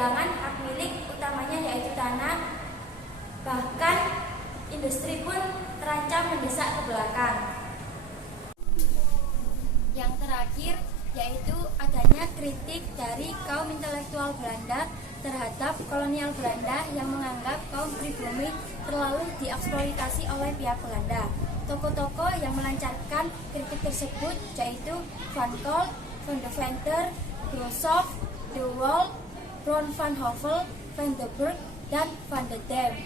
kehilangan hak milik utamanya yaitu tanah. Bahkan industri pun terancam mendesak ke belakang. Yang terakhir yaitu adanya kritik dari kaum intelektual Belanda terhadap kolonial Belanda yang menganggap kaum pribumi terlalu dieksploitasi oleh pihak Belanda. Tokoh-tokoh yang melancarkan kritik tersebut yaitu Van Col, Van de Venter, Groshoff, De Waal, Brown van Hovel, Van der Burg, dan Van der Dam.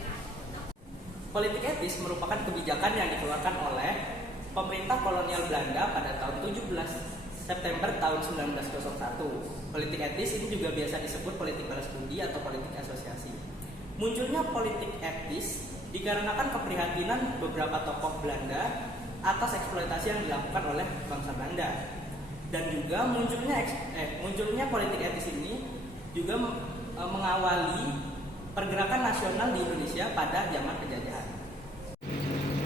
Politik etis merupakan kebijakan yang dikeluarkan oleh pemerintah kolonial Belanda pada tahun 17 September tahun 1901. Politik etis ini juga biasa disebut politik balas budi atau politik asosiasi. Munculnya politik etis dikarenakan keprihatinan beberapa tokoh Belanda atas eksploitasi yang dilakukan oleh bangsa Belanda. Dan juga munculnya politik etis ini juga mengawali pergerakan nasional di Indonesia pada zaman penjajahan.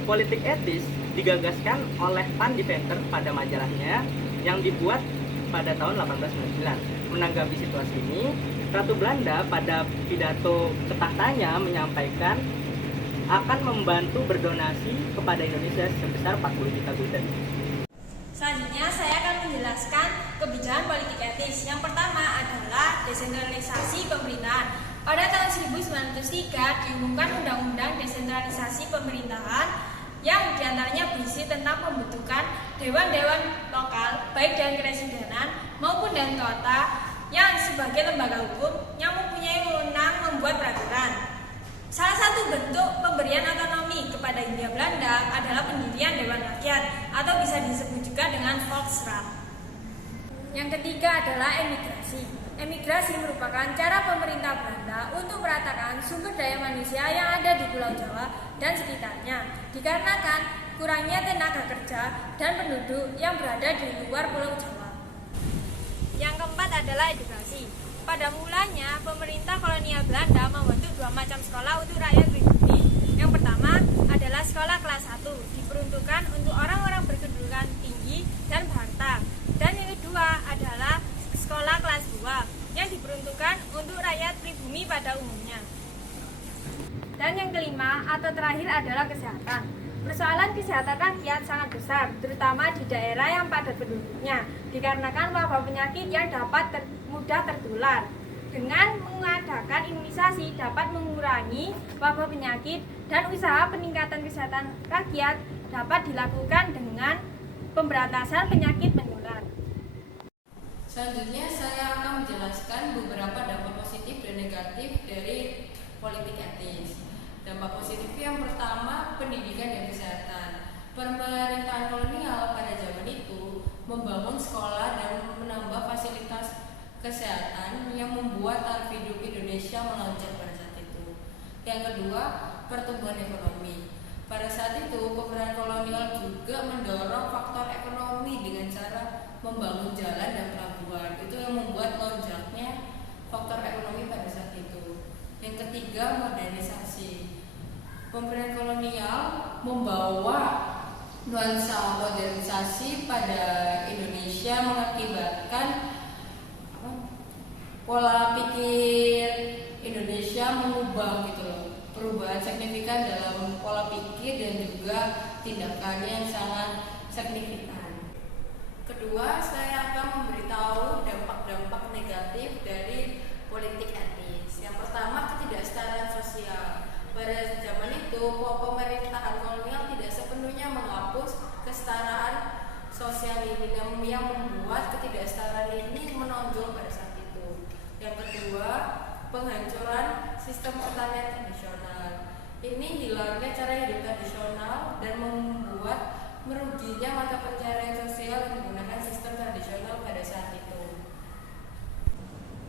Politik etis digagaskan oleh Van de Venter pada majalahnya yang dibuat pada tahun 1899. Menanggapi situasi ini, Ratu Belanda pada pidato ketahtanya menyampaikan akan membantu berdonasi kepada Indonesia sebesar 40 juta gulden. Selanjutnya saya akan menjelaskan kebijakan politik etis. Yang pertama adalah desentralisasi pemerintahan. Pada tahun 1903 diumumkan Undang-Undang Desentralisasi Pemerintahan yang diantaranya berisi tentang pembentukan dewan-dewan lokal baik dewan kepresidenan maupun dewan kota yang sebagai lembaga hukum yang mempunyai wewenang membuat peraturan. Salah satu bentuk pemberian otonomi kepada Hindia Belanda adalah pendirian Dewan Rakyat atau bisa disebut juga dengan Volksraad. Yang ketiga adalah emigrasi. Emigrasi merupakan cara pemerintah Belanda untuk meratakan sumber daya manusia yang ada di Pulau Jawa dan sekitarnya, dikarenakan kurangnya tenaga kerja dan penduduk yang berada di luar Pulau Jawa. Yang keempat adalah edukasi. Pada mulanya, pemerintah kolonial Belanda membentuk dua macam sekolah untuk rakyat pribumi. Yang pertama adalah sekolah kelas 1, diperuntukkan untuk orang-orang berkedudukan tinggi dan berharta. Dan yang kedua adalah sekolah kelas 2 yang diperuntukkan untuk rakyat pribumi pada umumnya. Dan yang kelima atau terakhir adalah kesehatan. Persoalan kesehatan rakyat sangat besar, terutama di daerah yang padat penduduknya, dikarenakan wabah penyakit yang dapat mudah tertular. Dengan mengadakan imunisasi dapat mengurangi wabah penyakit dan usaha peningkatan kesehatan rakyat dapat dilakukan dengan pemberantasan penyakit menular. Selanjutnya saya akan menjelaskan beberapa dampak positif dan negatif dari politik etis. Dampak positif yang pertama, pendidikan dan kesehatan. Pemerintahan kolonial pada zaman itu membangun sekolah dan menambah fasilitas kesehatan yang membuat taraf hidup Indonesia melonjak pada saat itu. Yang kedua, pertumbuhan ekonomi. Pada saat itu, pemerintahan kolonial juga mendorong faktor ekonomi dengan cara membangun jalan dan pelabuhan. Itu yang membuat lonjaknya faktor ekonomi pada saat itu. Yang ketiga, modernisasi. Pemerintahan kolonial membawa nuansa modernisasi pada Indonesia mengakibatkan pola pikir Indonesia mengubah gitu loh. Perubahan signifikan dalam pola pikir dan juga tindakannya yang sangat signifikan. Kedua, saya akan memberitahu dampak-dampak negatif dari politik etis. Yang pertama, ketidaksetaraan sosial. Pada zaman itu, pemerintahan kolonial tidak sepenuhnya menghapus kesetaraan sosial ini, yang membuat ketidaksetaraan ini menonjol pada saat itu. Yang kedua, penghancuran sistem pertanian tradisional. Ini hilangnya cara hidup tradisional dan membuat meruginya mata pencarian sosial yang menggunakan sistem tradisional pada saat itu.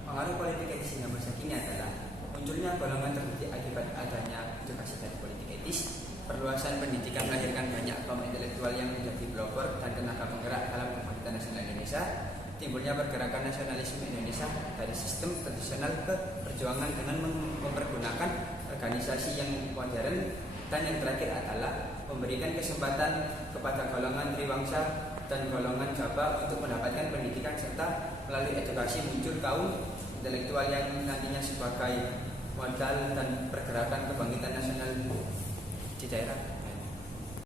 Pengaruh politik etis hingga masa kini adalah munculnya golongan terdidik akibat adanya edukasi dari politik etis, perluasan pendidikan melahirkan banyak kaum intelektual yang menjadi pelopor dan tenaga penggerak dalam kebangkitan nasional Indonesia, timbulnya pergerakan nasionalisme Indonesia dari sistem tradisional ke perjuangan dengan mempergunakan organisasi yang modern, dan yang terakhir adalah memberikan kesempatan kepada golongan triwangsa dan golongan Jawa untuk mendapatkan pendidikan serta melalui edukasi muncul kaum intelektual yang nantinya sebagai modal dan pergerakan kebangkitan nasional di daerah.